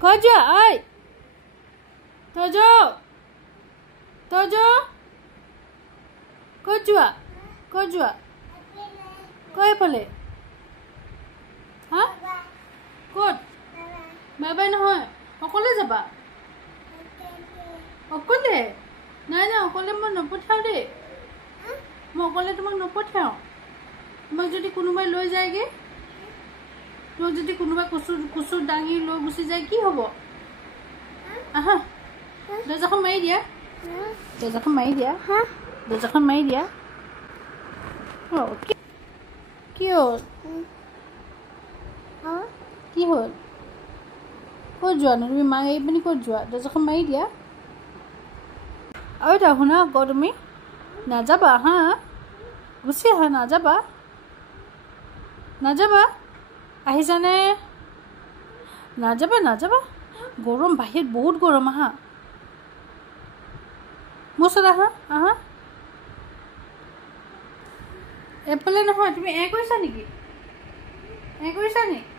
Coi chưa ơi. Tojo. Tojo. Coi chưa? Coi chưa? Coi phale. Hả? Cốt. Bye bye নহয়. অকলে যাবা? অকলে? নাই নাই অকলে মই নপঠাও দেই। মই অকলে তোমাক নপঠাও। তোমাক যদি কোনোবাই লৈ যায়গে, তোমাক যদি কোনোবাই কুচু দাঙি লৈ গুচি যায় কি হ'ব? আহা দৰ্জাখন মাৰি দিয়া। দৰ্জাখন মাৰি দিয়া। দৰ্জাখন মাৰি দিয়া। কি হ'ল? কি হ'ল? ক'ত যোৱা নো তুমি? মাক এৰি পিনি ক'ত যোৱা? দৰ্জাখন মাৰি দিয়া। আৰু এটা শুনা আকৌ তুমি নাযাবা হা, গুচি আহা। নাযাবা নাযাবা, আহিছানে? নাযাবা নাযাবা, গৰম বাহিৰত বহুত গৰম। আহা মোৰ ওচৰত আহা। আহা এফালে নহয়। তুমি কৰিছা নেকি? কৰিছা নেকি?